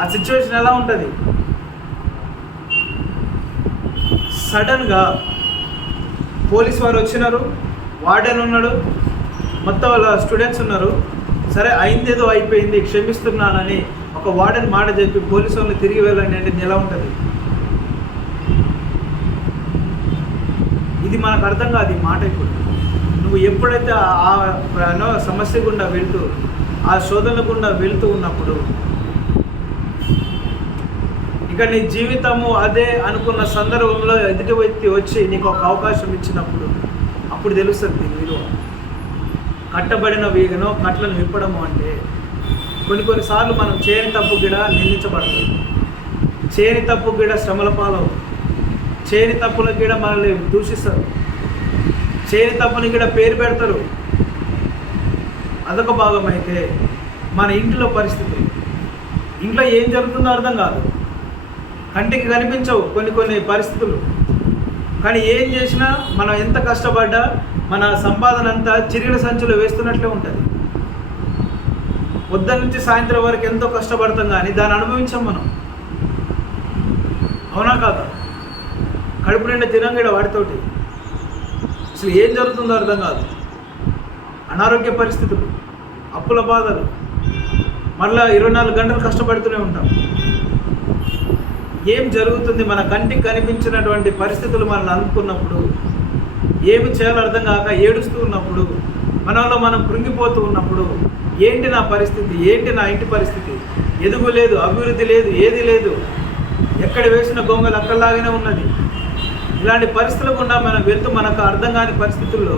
ఆ సిచ్యువేషన్ ఎలా ఉంటుంది? సడన్గా పోలీసు వారు వచ్చినారు, వార్డెన్ ఉన్నాడు, మొత్తం వాళ్ళ స్టూడెంట్స్ ఉన్నారు. సరే అయిందేదో అయిపోయింది, క్షమిస్తున్నానని ఒక వార్డెన్ మాట చెప్పి పోలీసు వాళ్ళని తిరిగి వెళ్ళండి అంటే ఎలా ఉంటుంది? ఇది మనకు అర్థం కాదు ఈ మాట. ఇప్పుడు నువ్వు ఎప్పుడైతే ఆ సమస్య గుండా వెళ్తూ, ఆ శోధనల గుండా వెళ్తూ ఉన్నప్పుడు, ఇక నీ జీవితము అదే అనుకున్న సందర్భంలో ఎదుటి వ్యక్తి వచ్చి నీకు ఒక అవకాశం ఇచ్చినప్పుడు అప్పుడు తెలుస్తుంది దీని విలువ. కట్టబడిన కట్లను విప్పడము అంటే కొన్నిసార్లు మనం చేయని తప్పు కూడా నిందించబడుతుంది, చేయని తప్పు కూడా శ్రమల పాలవు, చేయని తప్పులకు కూడా మనల్ని దూషిస్తారు, చేయని తప్పుని కూడా పేరు పెడతారు. అదొక భాగం అయితే, మన ఇంట్లో పరిస్థితులు, ఇంట్లో ఏం జరుగుతుందో అర్థం కాదు, కంటికి కనిపించవు కొన్ని పరిస్థితులు. కానీ ఏం చేసినా, మనం ఎంత కష్టపడ్డా మన సంపాదన అంతా చిరిగిన సంచులు వేస్తున్నట్లే ఉంటుంది. పొద్దున్న నుంచి సాయంత్రం వరకు ఎంతో కష్టపడతాం, కానీ దాన్ని అనుభవించాం మనం. అవునా కాదా? కడుపు నిండా తినంగడ వాటితోటి అసలు ఏం జరుగుతుందో అర్థం కాదు. అనారోగ్య పరిస్థితులు, అప్పుల బాధలు, మళ్ళీ 24 గంటలు కష్టపడుతూనే ఉంటాం. ఏం జరుగుతుంది? మన కంటికి కనిపించినటువంటి పరిస్థితులు మనల్ని అనుకున్నప్పుడు, ఏమి చేయాలో అర్థం కాక ఏడుస్తూ ఉన్నప్పుడు మనలో మనం కృంగిపోతూ ఉన్నప్పుడు ఏంటి నా పరిస్థితి, ఏంటి నా ఇంటి పరిస్థితి, ఎదుగు లేదు, అభివృద్ధి లేదు, ఏది లేదు, ఎక్కడ వేసిన గొంగలు అక్కడలాగానే ఉన్నది. ఇలాంటి పరిస్థితుల గుండా మనం వెళ్తూ మనకు అర్థం కాని పరిస్థితుల్లో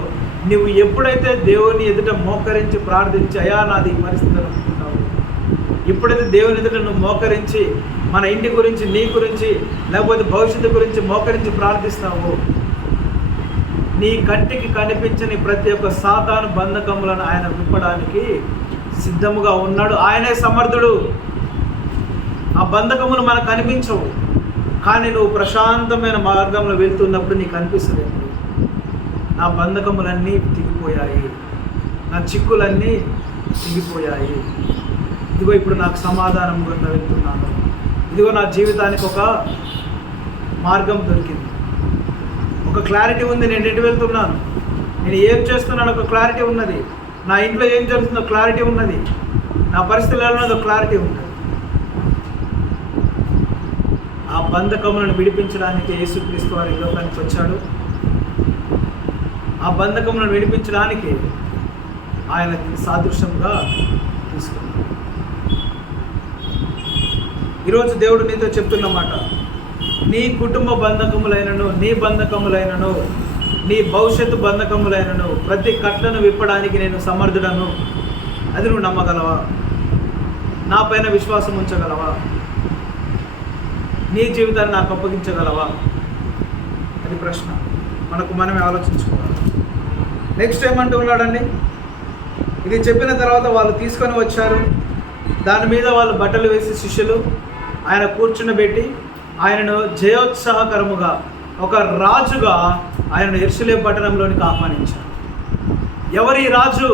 నువ్వు ఎప్పుడైతే దేవుని ఎదుట మోకరించి ప్రార్థించి అయా నాది ఈ పరిస్థితులు అనుకుంటావు, ఎప్పుడైతే దేవుని ఎదుట నువ్వు మోకరించి మన ఇంటి గురించి, నీ గురించి, లేకపోతే భవిష్యత్తు గురించి మోకరించి ప్రార్థిస్తావు, నీ కంటికి కనిపించని ప్రతి ఒక్క సాతాను బంధకములను ఆయన విప్పడానికి సిద్ధముగా ఉన్నాడు. ఆయనే సమర్థుడు. ఆ బంధకములు మనకు కనిపించవు, కానీ నువ్వు ప్రశాంతమైన మార్గంలో వెళ్తున్నప్పుడు నీకు అనిపిస్తుంది, నా బంధకములన్నీ తెగిపోయాయి, నా చిక్కులన్నీ తెగిపోయాయి, ఇదిగో ఇప్పుడు నాకు సమాధానం గురించి వెళ్తున్నాను, ఇదిగో నా జీవితానికి ఒక మార్గం దొరికింది, ఒక క్లారిటీ ఉంది, నేను ఎటు వెళ్తున్నాను, నేను ఏం చేస్తున్నాను ఒక క్లారిటీ ఉన్నది, నా ఇంట్లో ఏం జరుగుతుందో క్లారిటీ ఉన్నది, నా పరిస్థితులు ఎలా ఉన్నదో క్లారిటీ ఉన్నది. ఆ బంధకములను విడిపించడానికి యేసుక్రీస్తు వారి లోకానికి వచ్చాడు. ఆ బంధకములను విడిపించడానికి ఆయన సాదృశ్యంగా తీసుకున్నాడు. ఈరోజు దేవుడు నీతో చెప్తున్నమాట, నీ కుటుంబ బంధకములైనను, నీ బంధకములైనను, నీ భవిష్యత్తు బంధకములైనను ప్రతి కట్లను విప్పడానికి నేను సమర్థుడను. అది నువ్వు నమ్మగలవా? నా పైన విశ్వాసం ఉంచగలవా? నీ జీవితాన్ని నాకు అప్పగించగలవా? అది ప్రశ్న, మనకు మనమే ఆలోచించుకోవాలి. నెక్స్ట్ ఏమంటూ ఉన్నాడండి, ఇది చెప్పిన తర్వాత వాళ్ళు తీసుకొని వచ్చారు, దాని మీద వాళ్ళు బట్టలు వేసి శిష్యులు ఆయన కూర్చుండబెట్టి ఆయనను జయోత్సాహకరముగా ఒక రాజుగా ఆయనను యెరూషలేము పట్టణంలోనికి ఆహ్వానించారు. ఎవరి రాజు?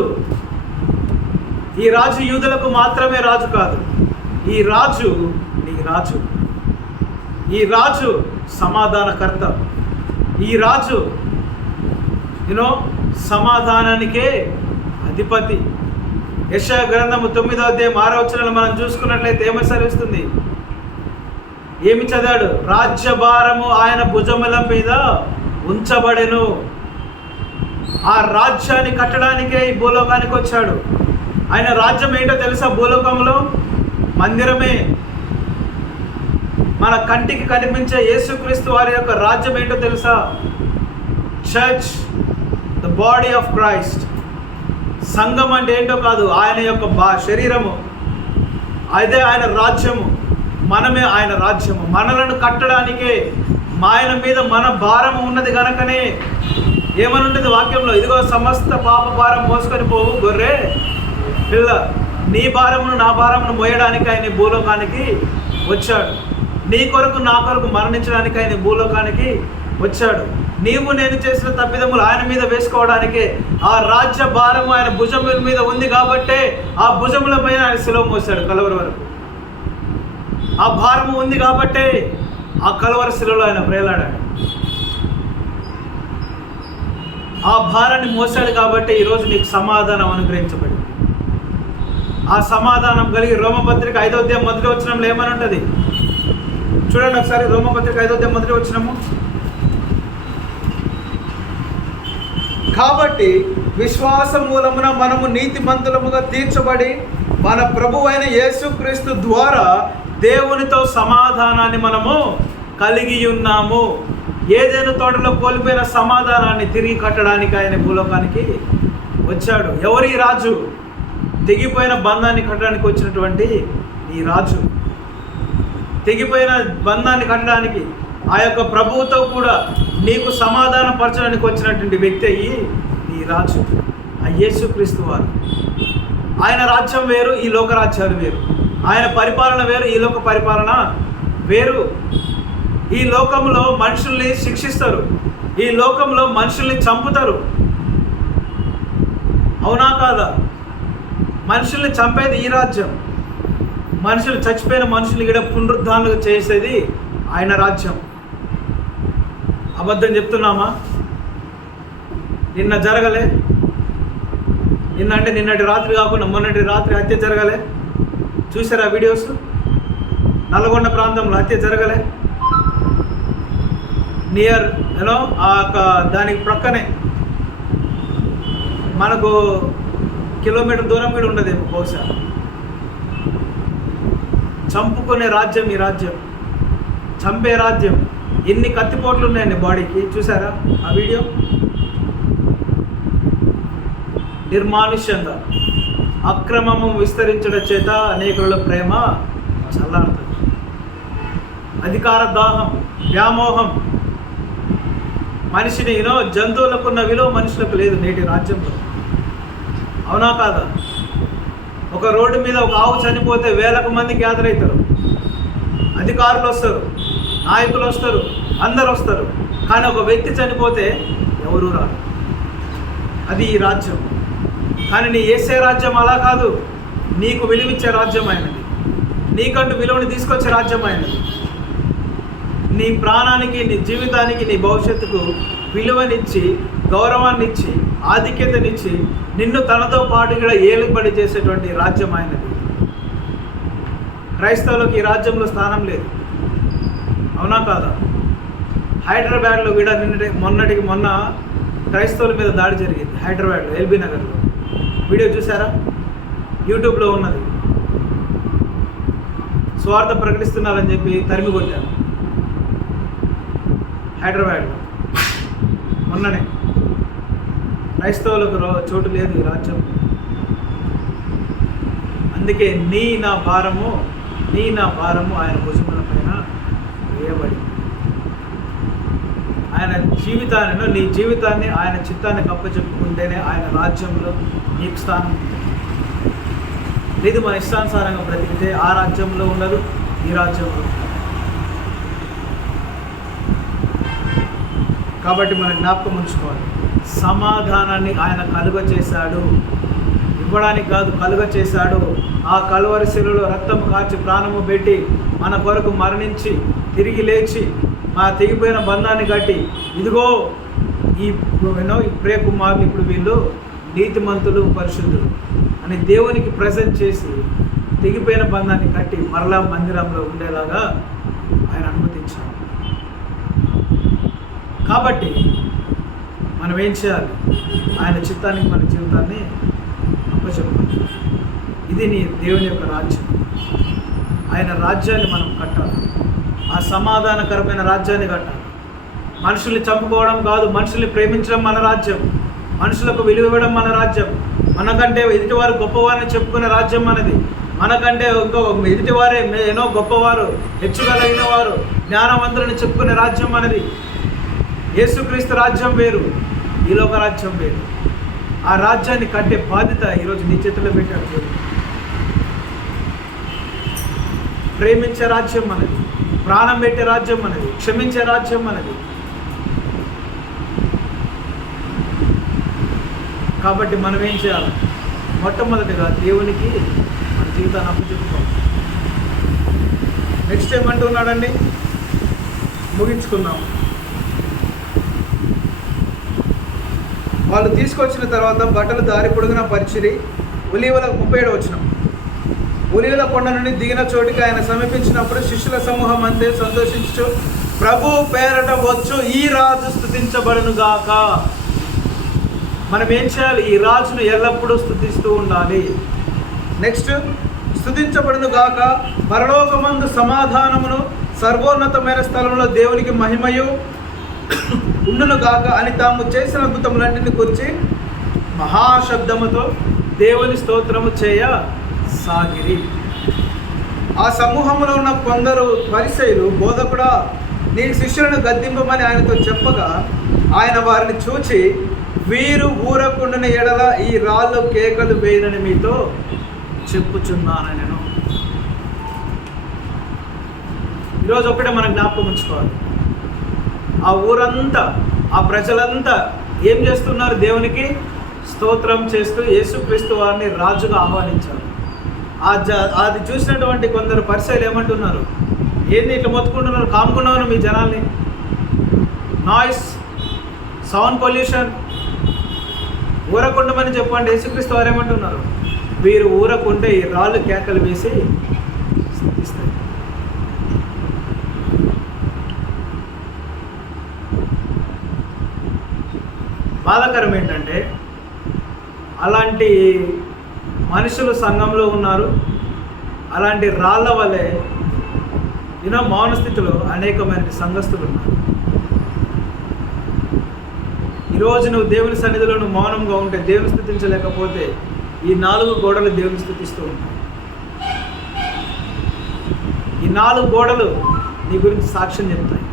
ఈ రాజు యూదులకు మాత్రమే రాజు కాదు, ఈ రాజు నీ రాజు, ఈ రాజు సమాధానకర్త, ఈ రాజు సమాధానానికే అధిపతి. యెషయా గ్రంథము 9వ అధ్యాయం 6వ వచనంలో మనం చూసుకున్నట్లయితే ఏమని సెలవిస్తుంది? ఏమి చదివాడు? రాజ్యభారము ఆయన భుజముల మీద ఉంచబడెను. ఆ రాజ్యాన్ని కట్టడానికే ఈ భూలోకానికి వచ్చాడు. ఆయన రాజ్యం ఏంటో తెలుసా? భూలోకంలో మందిరమే. మన కంటికి కనిపించే యేసుక్రీస్తు వారి యొక్క రాజ్యం ఏంటో తెలుసా? Church, the body of Christ. సంఘం అంటే ఏంటో కాదు, ఆయన యొక్క శరీరము, అదే ఆయన రాజ్యము, మనమే ఆయన రాజ్యము. మనలను కట్టడానికే ఆయన మీద మన భారము ఉన్నది కనుకనే ఏమని ఉంటుంది వాక్యంలో? ఇదిగో సమస్త పాప భారం మోసుకొని పోవు గొర్రె పిల్ల, నీ భారమును నా భారమును మోయడానికి ఆయన భూలోకానికి వచ్చాడు. నీ కొరకు నా కొరకు మరణించడానికి ఆయన భూలోకానికి వచ్చాడు. నీవు నేను చేసిన తప్పిదములు ఆయన మీద వేసుకోవడానికే ఆ రాజ్య భారము ఆయన భుజముల మీద ఉంది కాబట్టే ఆ భుజముల పైన ఆయన శిలువ మోసాడు కలువరి వరకు. ఆ భారము ఉంది కాబట్టే ఆ కలువరి శిలువలో ఆయన ప్రేలాడాడు. ఆ భారాన్ని మోసాడు కాబట్టి ఈరోజు నీకు సమాధానం అనుగ్రహించబడింది. ఆ సమాధానం కలిగి రోమపత్రిక 5వ అధ్యాయం 1వ వచనంలో ఏమని ఉంటుంది చూడండి ఒకసారి. రోమపత్రిక 5వ అధ్యాయం 1వ వచనము. కాబట్టి విశ్వాసం మూలమున మనము నీతిమంతులముగా తీర్చబడి మన ప్రభువు అయిన యేసుక్రీస్తు ద్వారా దేవునితో సమాధానాన్ని మనము కలిగి ఉన్నాము. ఏదైనా తోటలో కోల్పోయిన సమాధానాన్ని తిరిగి కట్టడానికి ఆయన భూలోకానికి వచ్చాడు. ఎవరి రాజు? తెగిపోయిన బంధాన్ని కట్టడానికి వచ్చినటువంటి ఈ రాజు. తెగిపోయిన బంధాన్ని కట్టడానికి ఆ యొక్క ప్రభువుతో కూడా నీకు సమాధాన పరచడానికి వచ్చినటువంటి వ్యక్తి అయ్యి ఈ రాజు, ఆ యేసుక్రీస్తు వారు. ఆయన రాజ్యం వేరు, ఈ లోక రాజ్యాలు వేరు. ఆయన పరిపాలన వేరు, ఈ లోక పరిపాలన వేరు. ఈ లోకంలో మనుషుల్ని శిక్షిస్తారు, ఈ లోకంలో మనుషుల్ని చంపుతారు. అవునా కాదా? మనుషుల్ని చంపేది ఈ రాజ్యం. మనుషులు చచ్చిపోయిన మనుషులు ఇక్కడ పునరుద్ధానాలు చేసేది ఆయన రాజ్యం. అబద్ధం చెప్తున్నామా? నిన్న జరగలే, నిన్న అంటే నిన్నటి రాత్రి కాకుండా మొన్నటి రాత్రి హత్య జరగలే. చూసారా వీడియోస్? నల్గొండ ప్రాంతంలో హత్య జరగలే. నియర్ దానికి ప్రక్కనే మనకు కిలోమీటర్ దూరం కూడా ఉండదేమో బహుశా. చంపుకునే రాజ్యం ఈ రాజ్యం, చంపే రాజ్యం. ఎన్ని కత్తిపోట్లు ఉన్నాయండి బాడీకి, చూసారా ఆ వీడియో? నిర్మానుష్యంగా అక్రమము విస్తరించడం చేత అనేకుల ప్రేమ చల్లారుతుంది. అధికార దాహం, వ్యామోహం, మనిషిని జంతువులకు ఉన్న విలువ మనుషులకు లేదు నేటి రాజ్యంలో. అవునా కాదా? ఒక రోడ్డు మీద ఒక ఆవు చనిపోతే వేలకు మంది గ్యాదర్ అవుతారు. అధికారులు వస్తారు, నాయకులు వస్తారు, అందరు వస్తారు. కానీ ఒక వ్యక్తి చనిపోతే ఎవరు రారు. అది ఈ రాజ్యం. కానీ నీ యేసే రాజ్యం అలా కాదు. నీకు విలువిచ్చే రాజ్యం ఆయనది, నీకంటూ విలువని తీసుకొచ్చే రాజ్యం ఆయనది. నీ ప్రాణానికి, నీ జీవితానికి, నీ భవిష్యత్తుకు విలువనిచ్చి, గౌరవాన్ని ఇచ్చి, ఆధిక్యతనిచ్చి, నిన్ను తనతో పాటు కూడా ఏలుబడి చేసేటువంటి రాజ్యం ఆయనది. క్రైస్తవులకు ఈ రాజ్యంలో స్థానం లేదు. అవునా కాదా? హైదరాబాద్లో కూడా మొన్నటికి మొన్న క్రైస్తవుల మీద దాడి జరిగింది. హైదరాబాద్లో ఎల్బీ నగర్లో వీడియో చూసారా? యూట్యూబ్లో ఉన్నది. స్వార్థ ప్రకటిస్తున్నారని చెప్పి తరిమి కొట్టారు హైదరాబాద్లో మొన్ననే. క్రైస్తవులకు చోటు లేదు ఈ రాజ్యం. అందుకే నీ నా భారము ఆయన భుజముల పైన వేయబడి, ఆయన జీవితాన్ని, నీ జీవితాన్ని ఆయన చిత్తాన్ని కప్పచెప్పుకుంటేనే ఆయన రాజ్యంలో నీకు స్థానం. లేదు మన ఇష్టానుసారంగా బ్రతికితే ఆ రాజ్యంలో ఉండదు, ఈ రాజ్యంలో. కాబట్టి మనం జ్ఞాపకం ఉంచుకోవాలి, సమాధానాన్ని ఆయన కలుగ చేశాడు. ఇవ్వడానికి కాదు, కలుగ చేశాడు. ఆ కలువరి శిలువలో రక్తము కార్చి ప్రాణము పెట్టి మన కొరకు మరణించి తిరిగి లేచి మా తెగిపోయిన బంధాన్ని కట్టి, ఇదిగో ఈ ప్రియకుమారులు ఇప్పుడు వీళ్ళు నీతిమంతులు, పరిశుద్ధులు అని దేవునికి ప్రజెంట్ చేసి తెగిపోయిన బంధాన్ని కట్టి మరలా మందిరంలో ఉండేలాగా ఆయన అనుమతించాడు. కాబట్టి మనం ఏం చేయాలి? ఆయన చిత్తానికి మన జీవితాన్ని అప్పచెప్పాలి. ఇది నీ దేవుని యొక్క రాజ్యం. ఆయన రాజ్యాన్ని మనం కట్టాలి. ఆ సమాధానకరమైన రాజ్యాన్ని కట్టాలి. మనుషుల్ని చంపుకోవడం కాదు, మనుషుల్ని ప్రేమించడం మన రాజ్యం. మనుషులకు విలువ ఇవ్వడం మన రాజ్యం. మనకంటే ఎదుటివారు గొప్పవారిని చెప్పుకునే రాజ్యం మనది. మనకంటే ఇంకో ఎదుటివారే ఎన్నో గొప్పవారు, హెచ్చుగలిగిన వారు, జ్ఞానవంతులని చెప్పుకునే రాజ్యం మనది. యేసుక్రీస్తు రాజ్యం వేరు, ఈ లోక రాజ్యం వేరు. ఆ రాజ్యాన్ని కట్టే బాధ్యత ఈరోజు నీ చేతిలో పెట్టాడు. ప్రేమించే రాజ్యం మనది, ప్రాణం పెట్టే రాజ్యం మనది, క్షమించే రాజ్యం మనది. కాబట్టి మనం ఏం చేయాలి? మొట్టమొదటిగా దేవునికి మన జీవితాన్ని అప్పచెప్పుకోవాలి. నెక్స్ట్ ఏమంటున్నాడండి? ముగించుకుందాం. వాళ్ళు తీసుకొచ్చిన తర్వాత బట్టలు దారి పొడుగున పరిచిరి. ఒలీవల 37వ వచనం. ఒలీవల కొండ నుండి దిగిన చోటికి ఆయన సమీపించినప్పుడు శిష్యుల సమూహం అంతే సంతోషించు, ప్రభు పేరట వచ్చు ఈ రాజు స్తుతించబడును గాక. మనం ఏం చేయాలి? ఈ రాజును ఎల్లప్పుడూ స్తుతిస్తూ ఉండాలి. నెక్స్ట్, స్తుతించబడును గాక, పరలోకమందు సమాధానమును, సర్వోన్నతమైన స్థలంలో దేవునికి మహిమయు ఉండును గాక అని తాము చేసిన అద్భుతములన్నింటిని గురించి మహాశబ్దముతో దేవుని స్తోత్రము చేయ సాగిరి. ఆ సమూహంలో ఉన్న కొందరు పరిసయ్యులు, బోధకుడా నీ శిష్యులను గద్దింపమని ఆయనతో చెప్పగా ఆయన వారిని చూచి, వీరు ఊరకుండిన ఎడల ఈ రాళ్ళు కేకలు వేయనని మీతో చెప్పుచున్నాను. నేను ఈరోజు ఒకటే మనం జ్ఞాపకం ఉంచుకోవాలి. ఆ ఊరంతా, ఆ ప్రజలంతా ఏం చేస్తున్నారు? దేవునికి స్తోత్రం చేస్తూ యేసుక్రీస్తు వారిని రాజుగా ఆహ్వానించారు. అది చూసినటువంటి కొందరు పరిసయ్యులు ఏమంటున్నారు? ఏంది ఇట్లా మొత్తుకుంటున్నారు? కాముకున్నాను మీ జనాల్ని, నాయిస్, సౌండ్ పొల్యూషన్, ఊరకుండమని చెప్పండి. యేసుక్రీస్తు వారు ఏమంటున్నారు? వీరు ఊరకుంటే ఈ రాళ్ళు కేకలు వేసి స్థితిస్తాయి. బాధాకరం ఏంటంటే అలాంటి మనుషులు సంఘంలో ఉన్నారు. అలాంటి రాళ్ళ వలె మౌన స్థితిలో అనేకమైన సంఘస్థులు ఉన్నారు. ఈరోజు నువ్వు దేవుని సన్నిధిలో నువ్వు మౌనంగా ఉంటే, దేవుని స్తుతించలేకపోతే, ఈ 4 గోడలు దేవుని స్తుతిస్తూ ఉంటాయి. ఈ 4 గోడలు నీ గురించి సాక్ష్యం చెప్తాయి.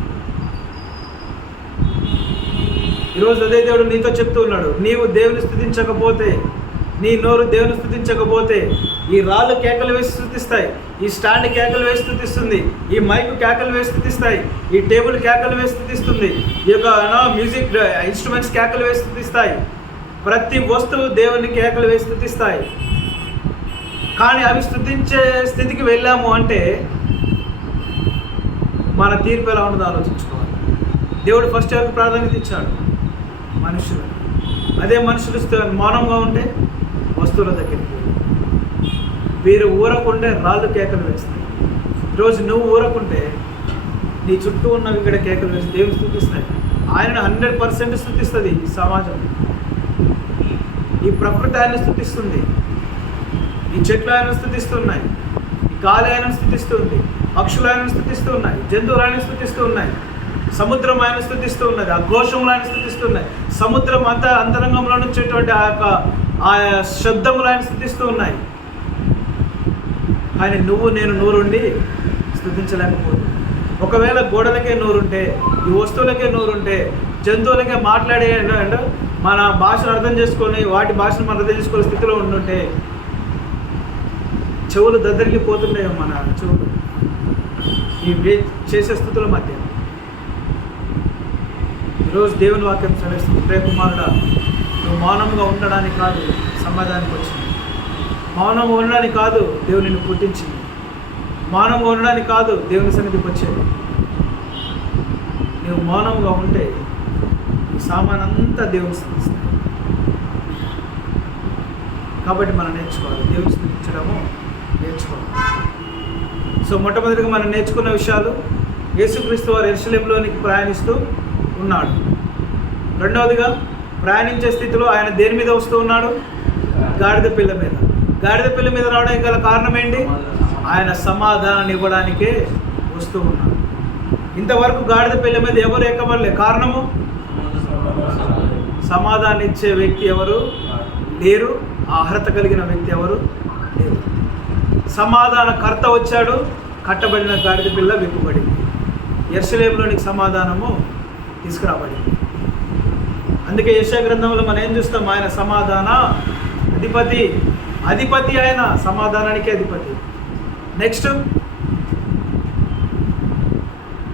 ఈరోజు అదే దేవుడు నీతో చెప్తూ ఉన్నాడు, నీవు దేవుని స్తుతించకపోతే, నీ నోరు దేవుని స్తుతించకపోతే, ఈ రాళ్ళు కేకలు వేసి స్తుతిస్తాయి, ఈ స్టాండ్ కేకలు వేసి స్తుతిస్తుంది, ఈ మైక్ కేకలు వేసి స్తుతిస్తాయి, ఈ టేబుల్ కేకలు వేసి స్తుతిస్తుంది, ఈ యొక్క మ్యూజిక్ ఇన్స్ట్రుమెంట్స్ కేకలు వేసి స్తుతిస్తాయి. ప్రతి వస్తువు దేవుని కేకలు వేసి స్తుతిస్తాయి. కానీ అవి స్తుతించే స్థితికి వెళ్ళాము అంటే మన తీర్పు ఎలా ఉండదో ఆలోచించుకోవాలి. దేవుడు ఫస్ట్ ఎవరికి ప్రాధాన్యత ఇచ్చాడు? మనుషులు. అదే మనుషులు మౌనంగా ఉంటే వస్తువుల దగ్గరికి వీరు ఊరకుంటే రాళ్ళు కేకలు వేస్తాయి. ఈరోజు నువ్వు ఊరకుంటే నీ చుట్టూ ఉన్నవి ఇక్కడ కేకలు వేసి దేవుని స్తుతిస్తాయి. ఆయన 100% స్తుతిస్తుంది. ఈ సమాజం, ఈ ప్రకృతి ఆయన స్తుతిస్తుంది, ఈ చెట్లు ఆయన స్తుతిస్తున్నాయి, ఈ గాలి ఆయన స్తుతిస్తుంది, పక్షులు ఆయన స్తుతిస్తూ ఉన్నాయి, జంతువులు ఆయన స్తుతిస్తూ ఉన్నాయి, సముద్రం ఆయన స్తుతిస్తూ ఉన్నది, ఆ ఘోషములు ఆయన స్తుతిస్తున్నాయి, సముద్రం అంతరంగంలో నుంచేటువంటి ఆ శబ్దములు ఆయన స్తుతిస్తూ ఉన్నాయి. కానీ నువ్వు నేను నోరుండి స్తుతించలేకపోతుంది. ఒకవేళ గోడలకే నోరుంటే, ఈ వస్తువులకే నోరుంటే, జంతువులకే మాట్లాడే మన భాషను అర్థం చేసుకొని వాటి భాషను మనం అర్థం చేసుకునే స్థితిలో ఉండుంటే చెవులు దద్దరిల్లిపోతుండే మన చెవులు ఈ చేసే స్థితుల మధ్య. ఈరోజు దేవుని వాక్యం చదివిస్తుంది, ప్రియకుమారుడా, నువ్వు మౌనంగా ఉండడానికి కాదు సమాజానికి వచ్చింది, మౌనంగా ఉండడానికి కాదు దేవుని నిన్ను పుట్టించింది, మౌనంగా ఉండడానికి కాదు దేవుని సన్నిధికి వచ్చేది. నువ్వు మౌనంగా ఉంటే ఈ సామాన్ అంతా దేవుని స్థుతిస్తాయి. కాబట్టి మనం నేర్చుకోవాలి, దేవుని స్థుతించడము నేర్చుకోవాలి. సో మొట్టమొదటిగా మనం నేర్చుకున్న విషయాలు, యేసుక్రీస్తు వారు యెరూషలేములోనికి ప్రయాణిస్తూ ఉన్నాడు. రెండవదిగా, ప్రయాణించే స్థితిలో ఆయన దేని మీద వస్తూ ఉన్నాడు? గాడిద పిల్ల మీద. గాడిద పిల్ల మీద రావడానికి గల కారణం ఏంటి? ఆయన సమాధానాన్ని ఇవ్వడానికే వస్తూ ఉన్నాడు. ఇంతవరకు గాడిద పిల్ల మీద ఎవరు ఎక్కబడలే. కారణము, సమాధానం ఇచ్చే వ్యక్తి ఎవరు లేరు, అర్హత కలిగిన వ్యక్తి ఎవరు లేరు. సమాధానకర్త వచ్చాడు, కట్టబడిన గాడిద పిల్ల విప్పబడింది, యెరూషలేములోనికి సమాధానము తీసుకురాబడింది. అందుకే యెషయా గ్రంథంలో మనం ఏం చూస్తాం? ఆయన సమాధాన అధిపతి ఆయన సమాధానానికి అధిపతి. నెక్స్ట్,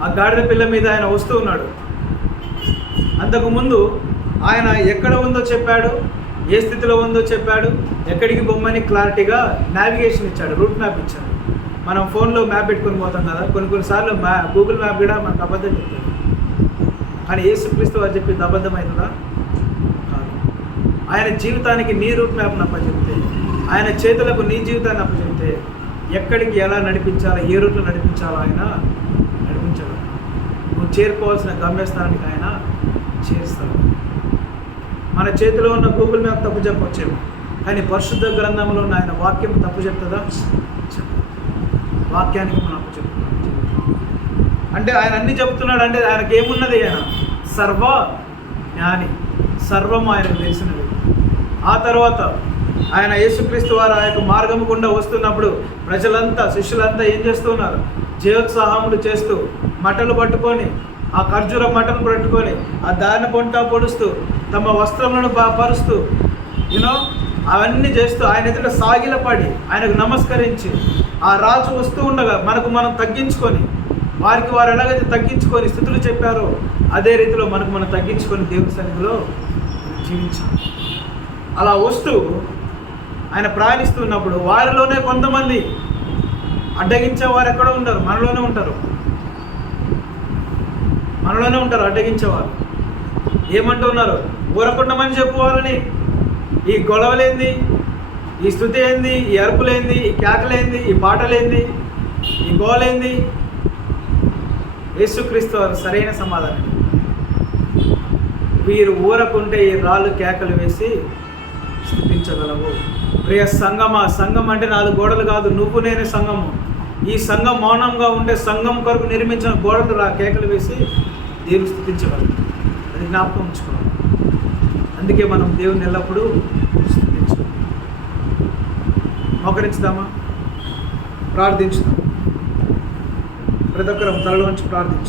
ఆ గాడిద పిల్ల మీద ఆయన వస్తూ ఉన్నాడు. అంతకుముందు ఆయన ఎక్కడ ఉందో చెప్పాడు, ఏ స్థితిలో ఉందో చెప్పాడు, ఎక్కడికి బొమ్మని క్లారిటీగా నావిగేషన్ ఇచ్చాడు, రూట్ మ్యాప్ ఇచ్చాడు. మనం ఫోన్లో మ్యాప్ పెట్టుకొని పోతాం కదా, కొన్నిసార్లు గూగుల్ మ్యాప్ కూడా మనకు అబద్ధం చెప్తాడు. కానీ యేసుక్రీస్తు వారు చెప్పింది అబద్ధమవుతుందా? కాదు. ఆయన జీవితానికి నీ రూట్ మ్యాప్ని అప్పచెప్తే, ఆయన చేతులకు నీ జీవితాన్ని అప్పచెప్తే, ఎక్కడికి ఎలా నడిపించాలో, ఏ రూట్లో నడిపించాలో ఆయన నడిపించాడు. నువ్వు చేరుకోవాల్సిన గమ్యస్థానానికి ఆయన చేరుస్తాడు. మన చేతిలో ఉన్న గూగుల్ మ్యాప్ తప్పు చెప్పొచ్చేమో, కానీ పరిశుద్ధ గ్రంథంలో ఉన్న ఆయన వాక్యం తప్పు చెప్తుందా? వాక్యానికి మనం అప్పు చెప్తున్నాం. అంటే ఆయన అన్ని చెప్తున్నాడు అంటే ఆయనకి ఏమున్నది? ఆయన సర్వ జ్ఞాని, సర్వం ఆయనకు తెలిసినది. ఆ తర్వాత ఆయన యేసుక్రీస్తు వారు ఆ యొక్క మార్గము గుండా వస్తున్నప్పుడు ప్రజలంతా, శిష్యులంతా ఏం చేస్తున్నారు? జయోత్సాహములు చేస్తూ, మట్టలు పట్టుకొని, ఆ ఖర్జూర మట్టను పట్టుకొని ఆ దారిని పొడుస్తూ, తమ వస్త్రములను పరుస్తూ, అవన్నీ చేస్తూ ఆయన ఎదుట సాగిలపడి ఆయనకు నమస్కరించి, ఆ రాజు వస్తూ ఉండగా మనం తగ్గించుకొని, వారికి వారు ఎలాగైతే తగ్గించుకొని స్థితులు చెప్పారో అదే రీతిలో మనం తగ్గించుకొని దేవుని సన్నిధిలో జీవించాం. అలా వస్తూ ఆయన ప్రయాణిస్తున్నప్పుడు వారిలోనే కొంతమంది అడ్డగించే వారు ఎక్కడ ఉంటారు? మనలోనే ఉంటారు అడ్డగించేవారు. ఏమంటున్నారు? ఊరకుండమని చెప్పుకోవాలని. ఈ గొడవలేంది, ఈ స్థుతి ఏంది, ఈ అరుపులేంది, ఈ కేకలేంది, ఈ పాటలేంది, ఈ గోలేంది? యేసుక్రీస్తు వారు సరైన సమాధానం. వీరు ఊరకుంటే ఈ రాళ్ళు కేకలు వేసి స్తుతించగలవు. ప్రియ సంఘమా, సంఘం అంటే 4 గోడలు కాదు, నువ్వు నేనే సంఘము. ఈ సంఘం మౌనంగా ఉండే సంఘం కొరకు నిర్మించిన గోడలు కేకలు వేసి దేవుని స్తుతించగలరు. అది జ్ఞాపకం ఉంచుకోవాలి. అందుకే మనం దేవుని ఎల్లప్పుడూ స్తుతించాలి. మోకరించుదామా, ప్రార్థించుదాం. ప్రతి ఒక్కరం తలలోంచి ప్రార్థించుదాం.